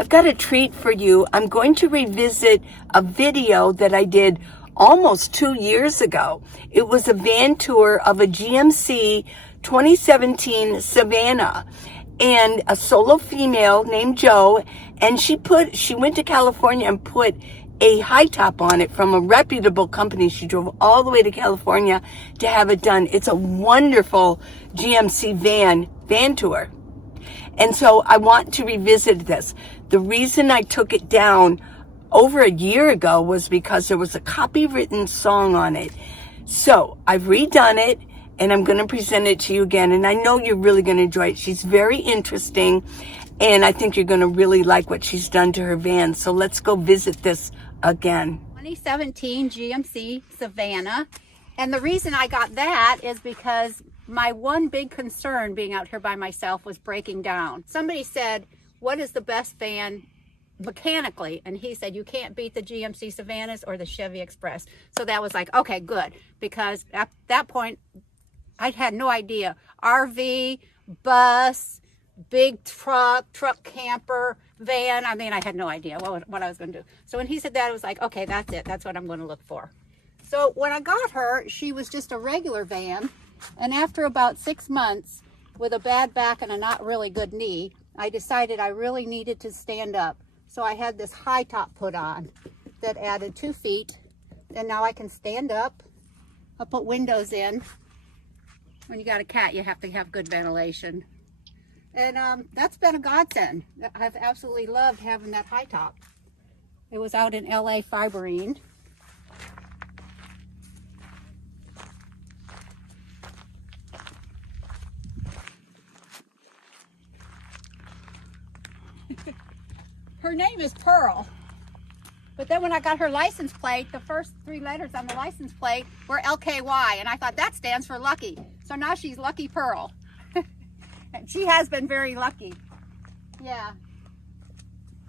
I've got a treat for you. I'm going to revisit a video that I did almost 2 years ago. It was a van tour of a GMC 2017 Savannah, and a solo female named Jo, and she went to California and put a high top on it from a reputable company. She drove all the way to California to have it done. It's a wonderful GMC van tour. And so I want to revisit this. The reason I took it down over a year ago was because there was a copywritten song on it. So I've redone it, and I'm going to present it to you again. And I know you're really going to enjoy it. She's very interesting, and I think you're going to really like what she's done to her van. So let's go visit this again. 2017 GMC Savannah. And the reason I got that is because my one big concern being out here by myself was breaking down. Somebody said, what is the best van mechanically? And he said, you can't beat the GMC Savannahs or the Chevy Express. So that was like, okay, good. Because at that point, I had no idea. RV, bus, big truck camper, van. I mean, I had no idea what I was going to do. So when he said that, I was like, okay, that's it. That's what I'm going to look for. So when I got her, she was just a regular van. And after about 6 months with a bad back and a not really good knee, I decided I really needed to stand up. So I had this high top put on that added 2 feet. And now I can stand up. I'll put windows in. When you got a cat, you have to have good ventilation. And that's been a godsend. I've absolutely loved having that high top. It was out in LA Fiberine. Her name is Pearl. But then when I got her license plate, the first 3 letters on the license plate were LKY. And I thought that stands for lucky. So now she's Lucky Pearl. And she has been very lucky. Yeah.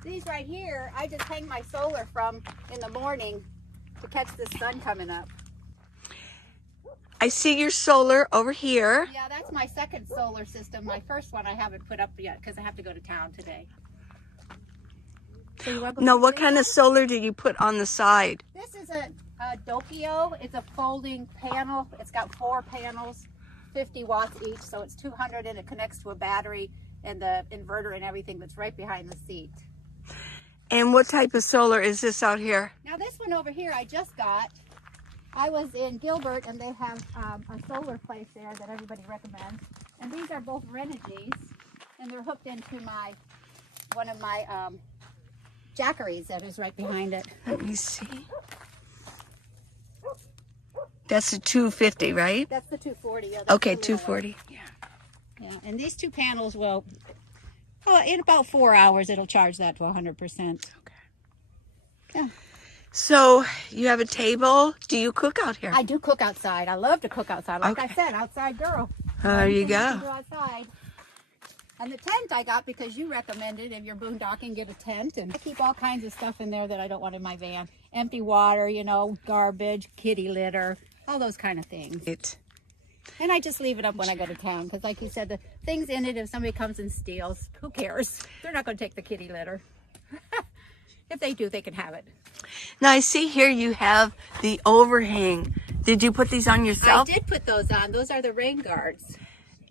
These right here, I just hang my solar from in the morning to catch the sun coming up. I see your solar over here. Yeah, that's my second solar system. My first one I haven't put up yet because I have to go to town today. So now, what kind of solar do you put on the side? This is a Dokio. It's a folding panel. It's got 4 panels, 50 watts each, so it's 200, and it connects to a battery and the inverter and everything that's right behind the seat. And what type of solar is this out here? Now this one over here I just got. I was in Gilbert, and they have a solar place there that everybody recommends. And these are both Renogy's, and they're hooked into one of my Jackeries that is right behind it. Let me see. That's a 250, right? That's the 240. Yeah, okay, 240. Yeah. Yeah, and these 2 panels will, in about 4 hours, it'll charge that to 100%. Okay. Yeah. So you have a table. Do you cook out here? I do cook outside. I love to cook outside. Like okay. I said, outside girl. There you go. Outside. And the tent I got because you recommended if you're boondocking, get a tent. And I keep all kinds of stuff in there that I don't want in my van. Empty water, garbage, kitty litter, all those kind of things. And I just leave it up when I go to town because, like you said, the things in it, if somebody comes and steals, who cares? They're not going to take the kitty litter. If they do, they can have it. Now, I see here you have the overhang. Did you put these on yourself? I did put those on. Those are the rain guards.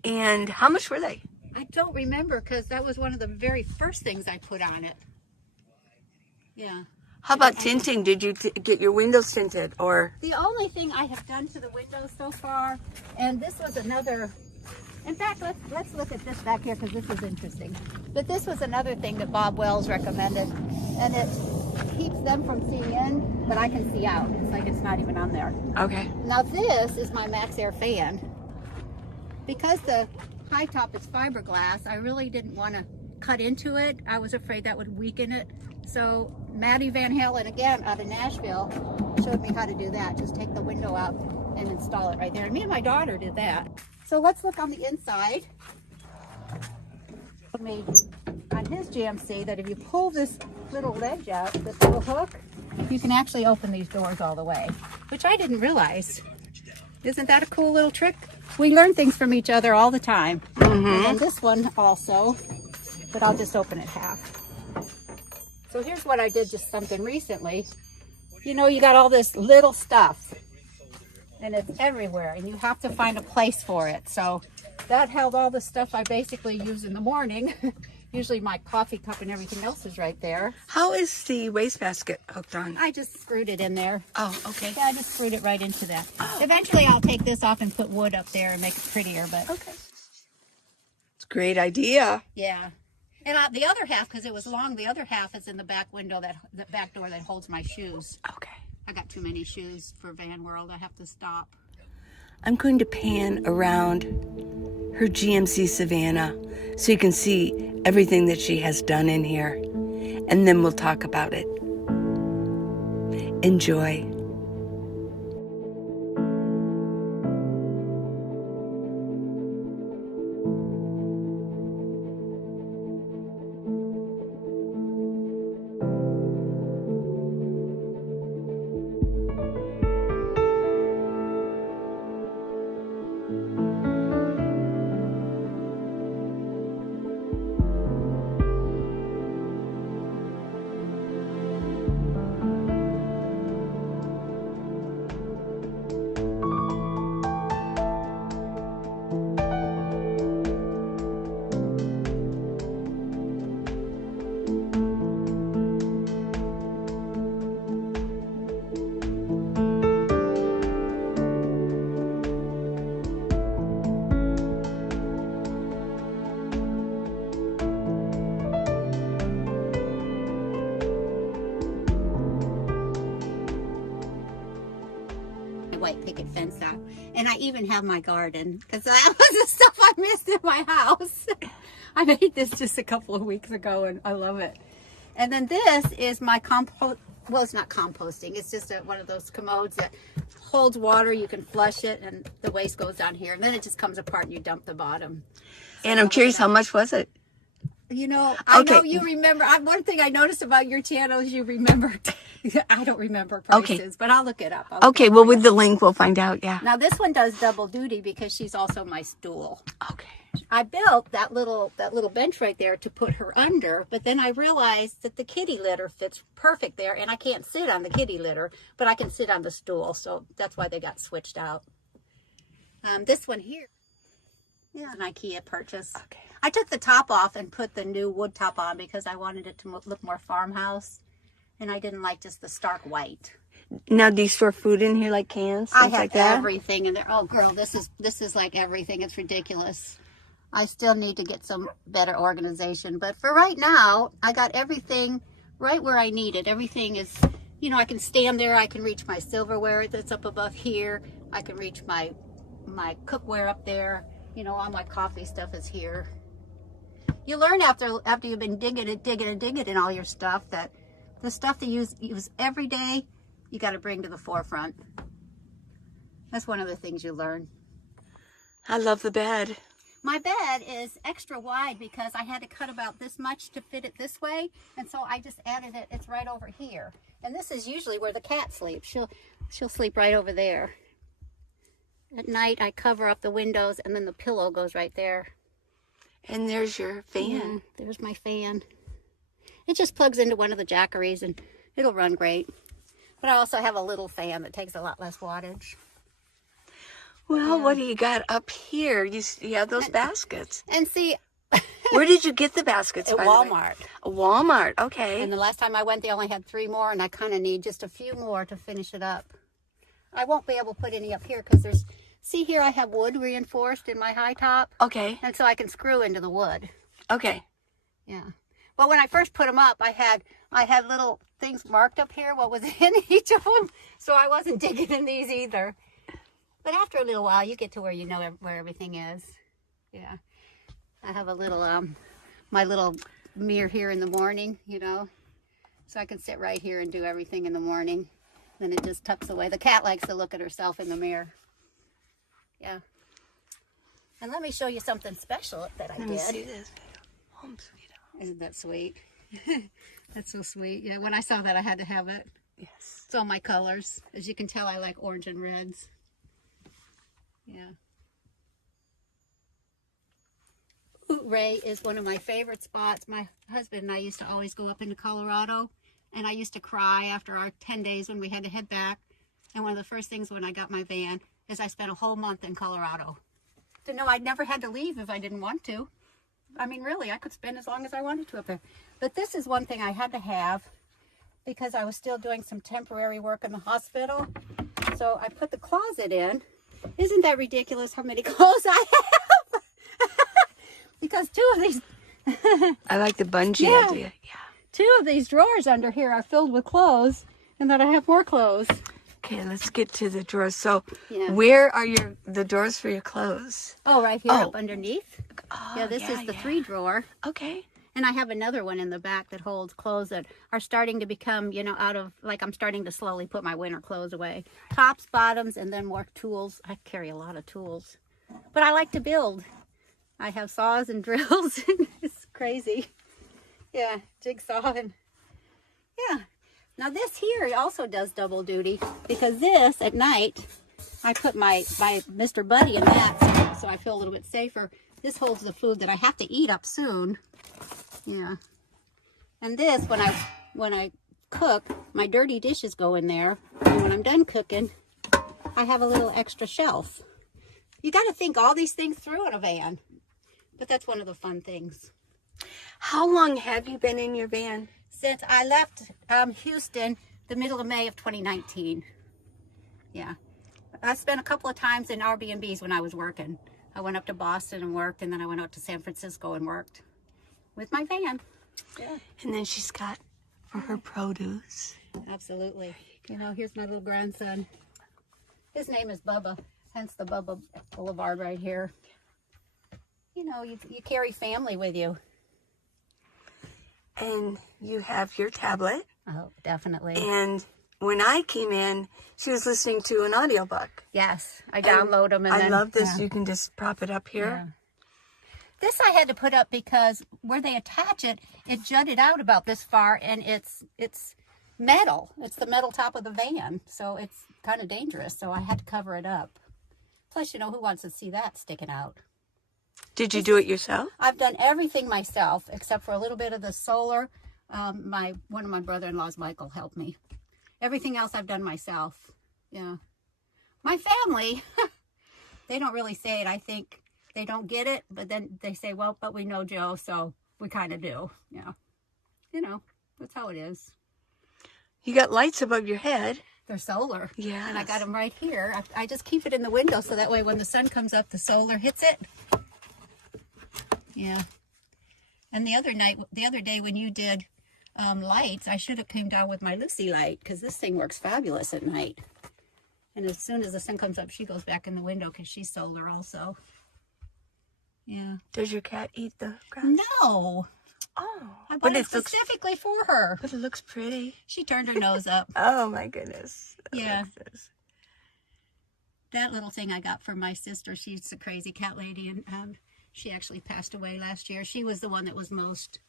And how much were they? I don't remember because that was one of the very first things I put on it. Yeah. How about tinting? Did you get your windows tinted, or? The only thing I have done to the windows so far, and this was another, in fact, let's look at this back here because this is interesting. But this was another thing that Bob Wells recommended, and it keeps them from seeing in, but I can see out. It's like it's not even on there. Okay. Now this is my Max Air fan. Because the high top is fiberglass, I really didn't want to cut into it. I was afraid that would weaken it. So Maddie Van Halen, again, out of Nashville, showed me how to do that. Just take the window out and install it right there. And me and my daughter did that. So let's look on the inside. Me on his GMC that if you pull this little ledge out, this little hook, you can actually open these doors all the way, which I didn't realize. Isn't that a cool little trick? We learn things from each other all the time. And then this one also, but I'll just open it half. So here's what I did, just something recently. You know, you got all this little stuff and it's everywhere and you have to find a place for it. So that held all the stuff I basically use in the morning. Usually my coffee cup and everything else is right there. How is the wastebasket hooked on? I just screwed it in there. Oh, okay. Yeah, I just screwed it right into that. Oh. Eventually I'll take this off and put wood up there and make it prettier, but. Okay. It's a great idea. Yeah. And the other half, because it was long, the other half is in the back window, the back door that holds my shoes. Okay. I got too many shoes for Van World. I have to stop. I'm going to pan around her GMC Savannah so you can see everything that she has done in here. And then we'll talk about it. Enjoy. White picket fence out, and I even have my garden because that was the stuff I missed in my house. I made this just a couple of weeks ago and I love it. And then this is my compost. Well, it's not composting, it's just one of those commodes that holds water. You can flush it and the waste goes down here and then it just comes apart and you dump the bottom. So and I'm curious, how much was it? You know, I know you remember. One thing I noticed about your channel is you remember. I don't remember prices, but I'll look it up. Okay, well, with the link, we'll find out, yeah. Now, this one does double duty because she's also my stool. Okay. I built that little bench right there to put her under, but then I realized that the kitty litter fits perfect there, and I can't sit on the kitty litter, but I can sit on the stool, so that's why they got switched out. This one here, yeah, an IKEA purchase. Okay. I took the top off and put the new wood top on because I wanted it to look more farmhouse, and I didn't like just the stark white. Now, do you store food in here, like cans, I things have like that? everything in there. Oh, girl, this is like everything. It's ridiculous. I still need to get some better organization, but for right now, I got everything right where I need it. Everything is, you know, I can stand there. I can reach my silverware that's up above here. I can reach my cookware up there. You know, all my coffee stuff is here. You learn after you've been digging in all your stuff that the stuff that you use every day, you got to bring to the forefront. That's one of the things you learn. I love the bed. My bed is extra wide because I had to cut about this much to fit it this way, and so I just added it. It's right over here, and this is usually where the cat sleeps. She'll sleep right over there. At night, I cover up the windows, and then the pillow goes right there. And there's your fan. Yeah, there's my fan. It just plugs into one of the jackeries and it'll run great. But I also have a little fan that takes a lot less wattage. Well, what do you got up here? You have those baskets. And see... Where did you get the baskets, At by the way? Walmart. Walmart, okay. And the last time I went, they only had 3 more, and I kind of need just a few more to finish it up. I won't be able to put any up here because there's... See here, I have wood reinforced in my high top. Okay. And so I can screw into the wood. Okay. Yeah. Well, when I first put them up, I had little things marked up here, what was in each of them. So I wasn't digging in these either. But after a little while, you get to where you know where everything is. Yeah. I have a little, my little mirror here in the morning, you know. So I can sit right here and do everything in the morning. Then it just tucks away. The cat likes to look at herself in the mirror. Yeah. And let me show you something special that I did. Let me see this. Home sweet home. Isn't that sweet? That's so sweet. Yeah, when I saw that, I had to have it. Yes. It's all my colors. As you can tell, I like orange and reds. Yeah. Boot Ray is one of my favorite spots. My husband and I used to always go up into Colorado, and I used to cry after our 10 days when we had to head back. And one of the first things when I got my van is I spent a whole month in Colorado. To know I'd never had to leave if I didn't want to. I mean, really, I could spend as long as I wanted to up there. But this is one thing I had to have because I was still doing some temporary work in the hospital. So I put the closet in. Isn't that ridiculous how many clothes I have? Because two of these... I like the bungee idea. Yeah. Two of these drawers under here are filled with clothes, and then I have more clothes. Okay, let's get to the drawers. So, where are the drawers for your clothes? Oh, right here up underneath. Oh, yeah, this is the 3 drawer. Okay. And I have another one in the back that holds clothes that are starting to become, you know, out of, like I'm starting to slowly put my winter clothes away. Tops, bottoms, and then more tools. I carry a lot of tools. But I like to build. I have saws and drills. It's crazy. Yeah, jigsaw and yeah. Now this here also does double duty because this at night, I put my Mr. Buddy in that so I feel a little bit safer. This holds the food that I have to eat up soon. Yeah. And this, when I cook, my dirty dishes go in there. And when I'm done cooking, I have a little extra shelf. You got to think all these things through in a van. But that's one of the fun things. How long have you been in your van? Since I left Houston the middle of May of 2019. Yeah. I spent a couple of times in Airbnbs when I was working. I went up to Boston and worked, and then I went out to San Francisco and worked with my van. Yeah. And then she's got for her produce. Absolutely. You know, here's my little grandson. His name is Bubba, hence the Bubba Boulevard right here. You know, you carry family with you. And you have your tablet. Oh, definitely. And when I came in, she was listening to an audiobook. Yes, I download them. And I then, love this. You can just prop it up here. Yeah. This I had to put up because where they attach it, it jutted out about this far, and it's metal. It's the metal top of the van, so it's kind of dangerous. So I had to cover it up. Plus, you know, who wants to see that sticking out? Did you do it yourself? I've done everything myself except for a little bit of the solar. One of my brother-in-laws, Michael, helped me. Everything else I've done myself. Yeah. My family, they don't really say it. I think they don't get it, but then they say, well, but we know Joe, so we kind of do. Yeah. You know, that's how it is. You got lights above your head. They're solar. Yeah. And I got them right here. I just keep it in the window so that way when the sun comes up, the solar hits it. Yeah. And the other day when you did lights, I should have came down with my Lucy light because this thing works fabulous at night. And as soon as the sun comes up, she goes back in the window because she's solar also. Yeah. Does your cat eat the grass? No. Oh. I bought it specifically for her. But it looks pretty. She turned her nose up. Oh my goodness. Yeah. That little thing I got from my sister, she's a crazy cat lady, and she actually passed away last year. She was the one that was most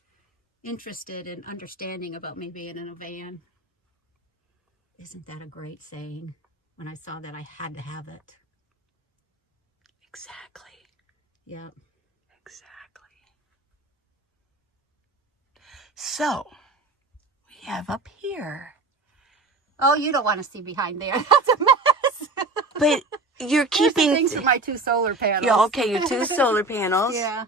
interested in understanding about me being in a van. Isn't that a great saying? When I saw that, I had to have it. Exactly. Yep. Exactly. So, we have up here. Oh, you don't want to see behind there. That's a mess. But you're keeping things for my 2 solar panels. Yeah, okay, your 2 solar panels. Yeah.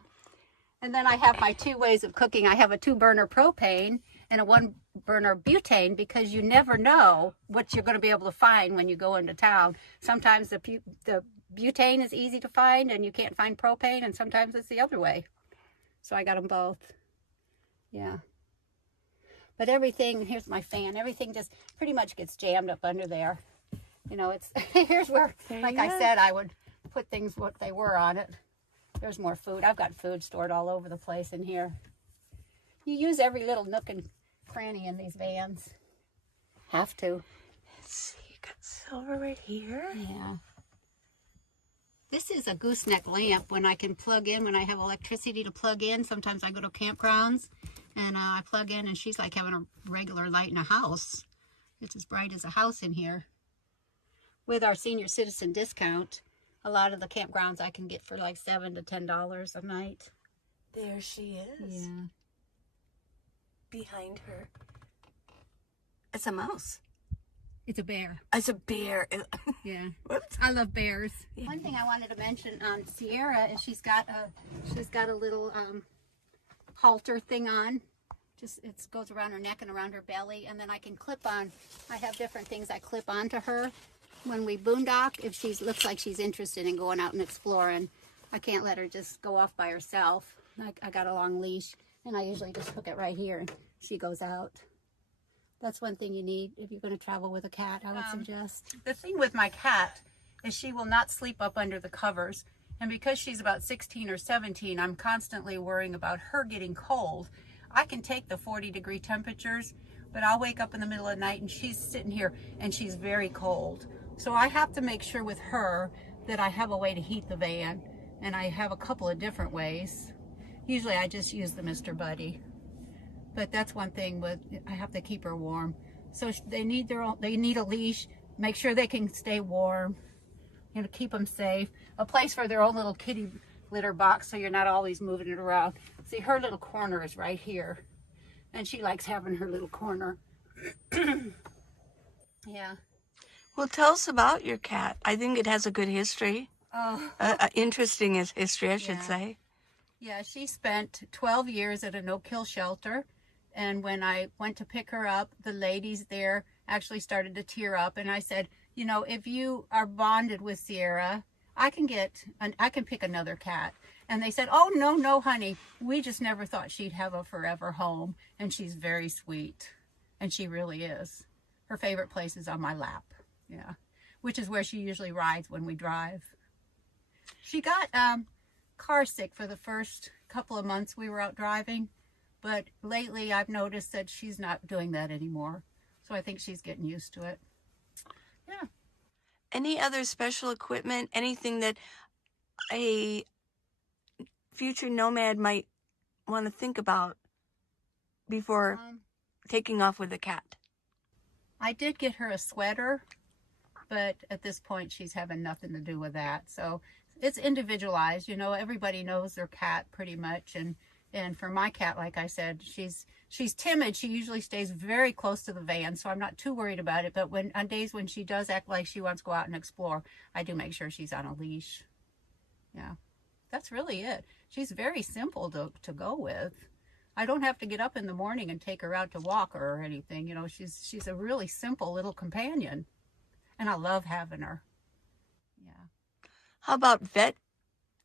And then I have my 2 ways of cooking. I have a 2-burner propane and a 1-burner butane because you never know what you're going to be able to find when you go into town. Sometimes the butane is easy to find and you can't find propane, and sometimes it's the other way. So I got them both. Yeah. But everything, here's my fan, everything just pretty much gets jammed up under there. You know, it's here's where, like I said, I would put things what they were on it. There's more food. I've got food stored all over the place in here. You use every little nook and cranny in these vans. Have to. Let's see, you got silver right here. Yeah. This is a gooseneck lamp when I can plug in, when I have electricity to plug in. Sometimes I go to campgrounds and I plug in and she's like having a regular light in a house. It's as bright as a house in here. With our senior citizen discount, a lot of the campgrounds I can get for like $7 to $10 a night. There she is. Yeah. Behind her. It's a mouse. It's a bear. It's a bear. Yeah. Whoops. I love bears. Yeah. One thing I wanted to mention on Sierra is she's got a little halter thing on. Just it goes around her neck and around her belly, and then I can clip on. I have different things I clip onto her when we boondock. If she looks like she's interested in going out and exploring, I can't let her just go off by herself. I got a long leash, and I usually just hook it right here, and she goes out. That's one thing you need if you're going to travel with a cat, I would suggest. The thing with my cat is she will not sleep up under the covers. And because she's about 16 or 17, I'm constantly worrying about her getting cold. I can take the 40-degree temperatures, but I'll wake up in the middle of the night and she's sitting here and she's very cold. So I have to make sure with her that I have a way to heat the van. And I have a couple of different ways. Usually I just use the Mr. Buddy. But that's one thing with I have to keep her warm. So they need a leash, make sure they can stay warm, keep them safe. A place for their own little kitty litter box so you're not always moving it around. See, her little corner is right here. And she likes having her little corner. Yeah. Well, tell us about your cat. I think it has a good history. Oh. Interesting history, I should say. Yeah, she spent 12 years at a no-kill shelter. And when I went to pick her up, the ladies there actually started to tear up. And I said, if you are bonded with Sierra, I can pick another cat. And they said, oh, no, honey. We just never thought she'd have a forever home. And she's very sweet. And she really is. Her favorite place is on my lap. Yeah. Which is where she usually rides when we drive. She got car sick for the first couple of months we were out driving. But lately I've noticed that she's not doing that anymore. So I think she's getting used to it. Yeah. Any other special equipment, anything that a future nomad might want to think about before taking off with a cat? I did get her a sweater, but at this point she's having nothing to do with that. So it's individualized. Everybody knows their cat pretty much. And for my cat, like I said, she's timid. She usually stays very close to the van, so I'm not too worried about it. But on days when she does act like she wants to go out and explore, I do make sure she's on a leash. Yeah, that's really it. She's very simple to go with. I don't have to get up in the morning and take her out to walk her or anything. She's a really simple little companion, and I love having her. Yeah. How about vet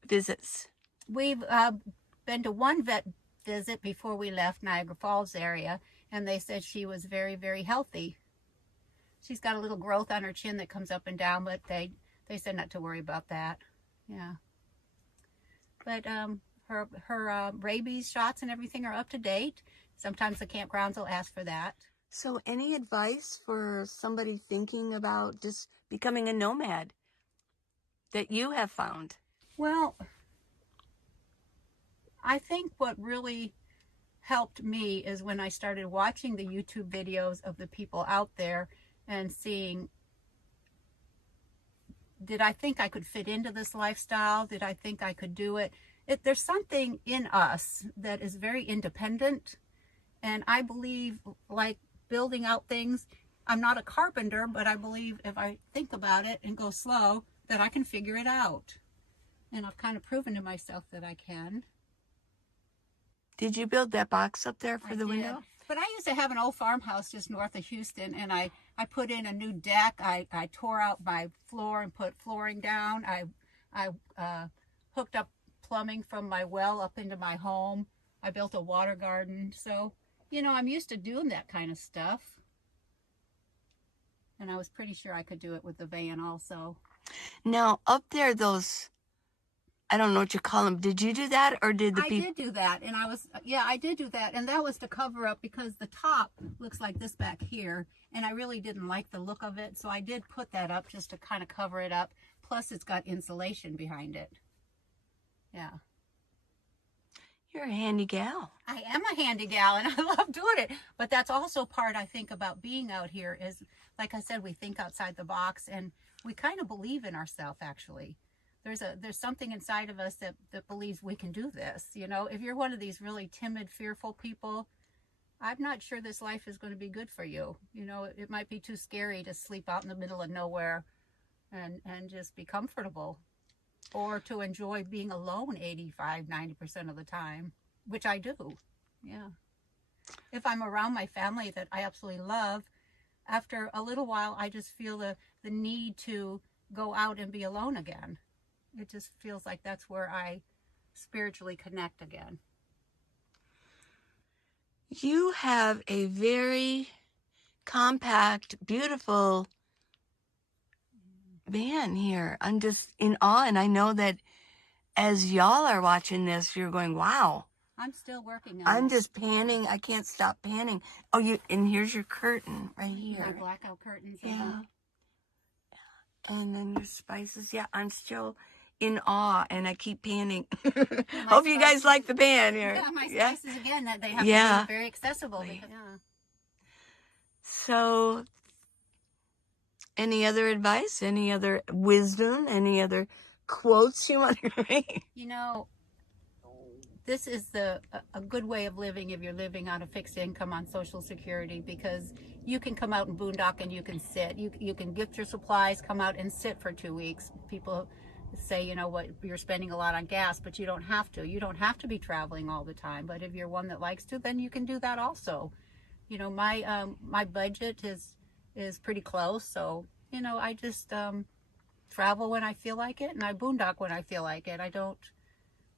visits? We've been to one vet visit before we left Niagara Falls area, and they said she was very, very healthy. She's got a little growth on her chin that comes up and down, but they said not to worry about that. Yeah. But her rabies shots and everything are up to date. Sometimes the campgrounds will ask for that. So any advice for somebody thinking about just becoming a nomad that you have found? Well, I think what really helped me is when I started watching the YouTube videos of the people out there and seeing, did I think I could fit into this lifestyle? Did I think I could do it? There's something in us that is very independent. And I believe, like building out things, I'm not a carpenter, but I believe if I think about it and go slow, that I can figure it out. And I've kind of proven to myself that I can. Did you build that box up there for the window? But I used to have an old farmhouse just north of Houston, and I put in a new deck. I tore out my floor and put flooring down. I hooked up plumbing from my well up into my home. I built a water garden. So, I'm used to doing that kind of stuff. And I was pretty sure I could do it with the van also. Now, up there, those, I don't know what you call them. Did you do that, or did the people? I did do that, and I did do that, and that was to cover up because the top looks like this back here, and I really didn't like the look of it, so I did put that up just to kind of cover it up. Plus, it's got insulation behind it. Yeah. You're a handy gal. I am a handy gal, and I love doing it. But that's also part, I think, about being out here is, like I said, we think outside the box, and we kind of believe in ourselves, actually. there's something inside of us that believes we can do this. You know, if you're one of these really timid, fearful people, I'm not sure this life is going to be good for you. You know, it might be too scary to sleep out in the middle of nowhere and just be comfortable, or to enjoy being alone 85-90% of the time, which I do. Yeah. If I'm around my family that I absolutely love, after a little while, I just feel the need to go out and be alone again. It just feels like that's where I spiritually connect again. You have a very compact, beautiful van here. I'm just in awe, and I know that as y'all are watching this, you're going, wow. I'm still working on I'm it. just panning. I can't stop panning. Oh, and here's your curtain right here. My blackout curtains. Yeah. And then your spices. Yeah, I'm still in awe, and I keep panning. Hope you guys like the pan here. Yeah, my spices again, that they have to be very accessible. Because, So, any other advice? Any other wisdom? Any other quotes you want to read? You know, this is a good way of living if you're living on a fixed income on Social Security, because you can come out and boondock and you can sit. You can get your supplies, come out and sit for 2 weeks. People say, you know what, you're spending a lot on gas, but you don't have to. You don't have to be traveling all the time. But if you're one that likes to, then you can do that also. You know, my budget is pretty close, so you know, I just travel when I feel like it, and I boondock when I feel like it. I don't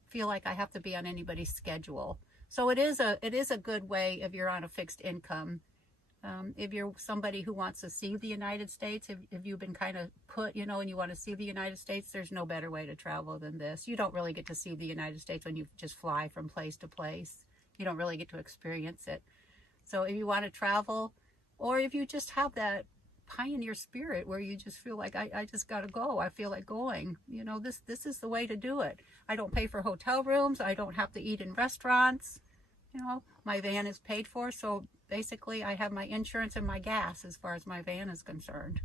feel like I have to be on anybody's schedule. So it is a good way if you're on a fixed income. If you're somebody who wants to see the United States, if you've been kind of put, you know, and you want to see the United States, there's no better way to travel than this. You don't really get to see the United States when you just fly from place to place. You don't really get to experience it. So if you want to travel, or if you just have that pioneer spirit where you just feel like I just got to go, I feel like going, you know, this is the way to do it. I don't pay for hotel rooms. I don't have to eat in restaurants. You know, my van is paid for, so basically I have my insurance and my gas as far as my van is concerned.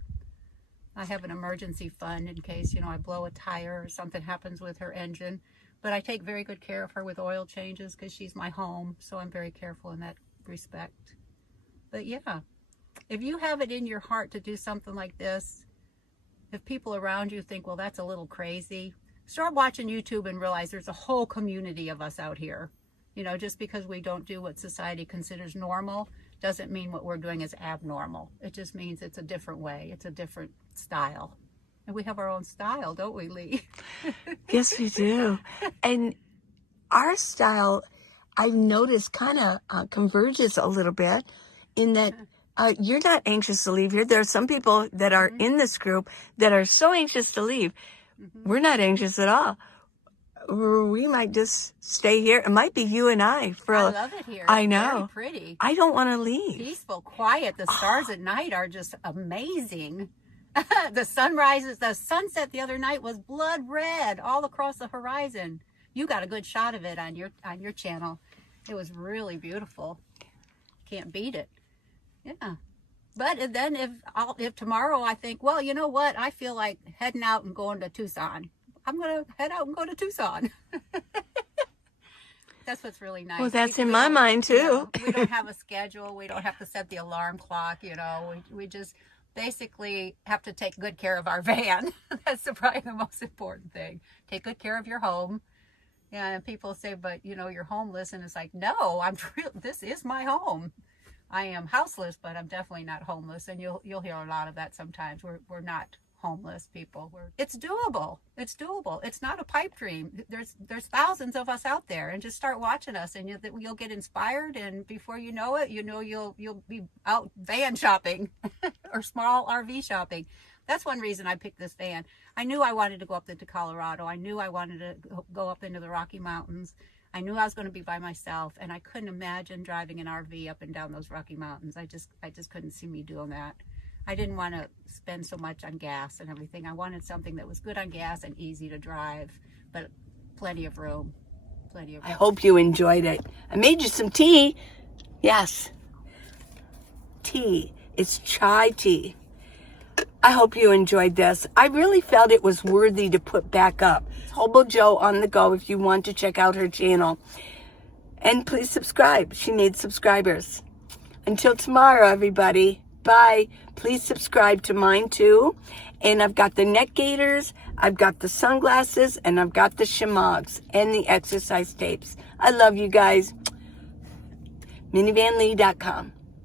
I have an emergency fund in case, you know, I blow a tire or something happens with her engine, but I take very good care of her with oil changes because she's my home, so I'm very careful in that respect. But yeah, if you have it in your heart to do something like this, if people around you think, well, that's a little crazy, start watching YouTube and realize there's a whole community of us out here. You know, just because we don't do what society considers normal doesn't mean what we're doing is abnormal. It just means it's a different way. It's a different style. And we have our own style, don't we, Lee? Yes, we do. And our style, I've noticed, kind of converges a little bit in that you're not anxious to leave here. There are some people that are in this group that are so anxious to leave. We're not anxious at all. We might just stay here. It might be you and I. I love it here. I It's know. very pretty. I don't want to leave. Peaceful, quiet. The stars at night are just amazing. The sunrises, the sunset the other night was blood red all across the horizon. You got a good shot of it on your channel. It was really beautiful. Can't beat it. Yeah. But then if tomorrow I think, well, you know what? I feel like heading out and going to Tucson. I'm going to head out and go to Tucson. That's what's really nice. Well, that's in my mind, too. You know, we don't have a schedule. We don't have to set the alarm clock, you know. We just basically have to take good care of our van. That's probably the most important thing. Take good care of your home. Yeah, and people say, but, you know, you're homeless. And it's like, no, this is my home. I am houseless, but I'm definitely not homeless. And you'll hear a lot of that sometimes. We're not homeless people. It's doable. It's doable. It's not a pipe dream. There's thousands of us out there, and just start watching us, and you'll get inspired. And before you know it, you know you'll be out van shopping or small RV shopping. That's one reason I picked this van. I knew I wanted to go up into Colorado. I knew I wanted to go up into the Rocky Mountains. I knew I was going to be by myself, and I couldn't imagine driving an RV up and down those Rocky Mountains. I just couldn't see me doing that. I didn't want to spend so much on gas and everything. I wanted something that was good on gas and easy to drive, but plenty of room. Plenty of room. I hope you enjoyed it. I made you some tea. Yes. Tea. It's chai tea. I hope you enjoyed this. I really felt it was worthy to put back up. Hobo Joe on the go if you want to check out her channel. And please subscribe. She needs subscribers. Until tomorrow, everybody. Bye. Please subscribe to mine too. And I've got the neck gaiters, I've got the sunglasses, and I've got the shimogs and the exercise tapes. I love you guys. Minivanlee.com.